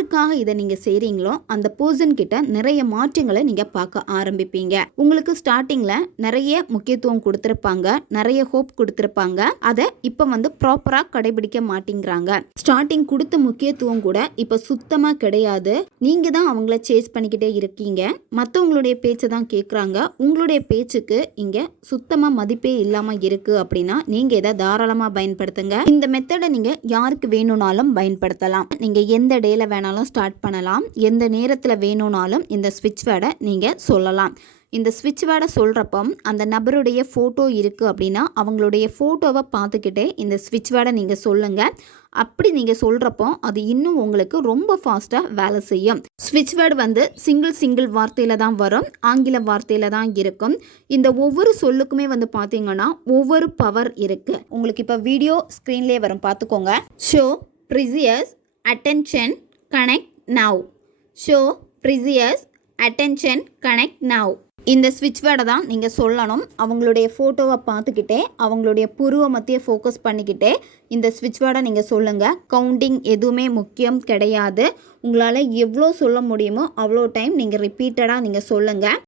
யாருக்காக இதை நீங்கள் செய்கிறீங்களோ அந்த பர்சன் கிட்ட நிறைய மாற்றங்களை நீங்கள் பார்க்க ஆரம்பிப்பீங்க. உங்களுக்கு ஸ்டார்டிங்கில் நிறைய முக்கியத்துவம் கொடுத்துருப்பாங்க, நிறைய ஹோப் கொடுத்துருப்பாங்க. அதை இப்போ ப்ராப்பராக கடைபிடிக்க மாட்டேங்கிறாங்க. ஸ்டார்டிங் கொடுத்த முக்கியத்துவம் கூட இப்போ சுத்தமாக கிடையாது. நீங்கள் தான் அவங்கள சேஸ் பண்ணிக்கிட்டே இருக்கீங்க. மற்றவங்களுடைய பேச்சை தான் கேட்குறாங்க. உங்களுடைய பேச்சுக்கு இங்கே சுத்தமாக மதிப்பே இல்லாமல் இருக்குது அப்படின்னா நீங்கள் இதை தாராளமாக பயன்படுத்துங்க. இந்த மெத்தடை நீங்கள் யாருக்கு வேணும்னாலும் பயன்படுத்தலாம். நீங்கள் எந்த டேல வேணாலும் ஸ்டார்ட் பண்ணலாம். எந்த நேரத்தில் வேணும்னாலும் இந்த ஸ்விட்ச் வேர்டை நீங்கள் சொல்லலாம். இந்த ஸ்விட்ச் வேர்டை சொல்கிறப்போ அந்த நபருடைய ஃபோட்டோ இருக்குது அப்படின்னா அவங்களுடைய ஃபோட்டோவை பார்த்துக்கிட்டே இந்த ஸ்விட்ச் வேர்டை நீங்கள் சொல்லுங்கள். அப்படி நீங்கள் சொல்கிறப்போ அது இன்னும் உங்களுக்கு ரொம்ப ஃபாஸ்ட்டாக வேலை செய்யும். ஸ்விட்ச் வேர்டு சிங்கிள் வார்த்தையில் தான் வரும், ஆங்கில வார்த்தையில் தான் இருக்கும். இந்த ஒவ்வொரு சொல்லுக்குமே பார்த்தீங்கன்னா ஒவ்வொரு பவர் இருக்குது. உங்களுக்கு இப்போ வீடியோ ஸ்க்ரீன்லேயே வரும், பார்த்துக்கோங்க. Show precious attention connect now. Show precious attention connect now. இந்த ஸ்விட்ச் வேர்டை தான் நீங்கள் சொல்லணும். அவங்களுடைய ஃபோட்டோவை பார்த்துக்கிட்டே அவங்களுடைய புருவ மத்திய ஃபோக்கஸ் பண்ணிக்கிட்டே இந்த ஸ்விட்ச் வேர்டை நீங்கள் சொல்லுங்கள். கவுண்டிங் எதுவுமே முக்கியம் கிடையாது. உங்களால் எவ்வளோ சொல்ல முடியுமோ அவ்வளோ டைம் நீங்கள் ரிப்பீட்டடாக நீங்கள் சொல்லுங்கள்.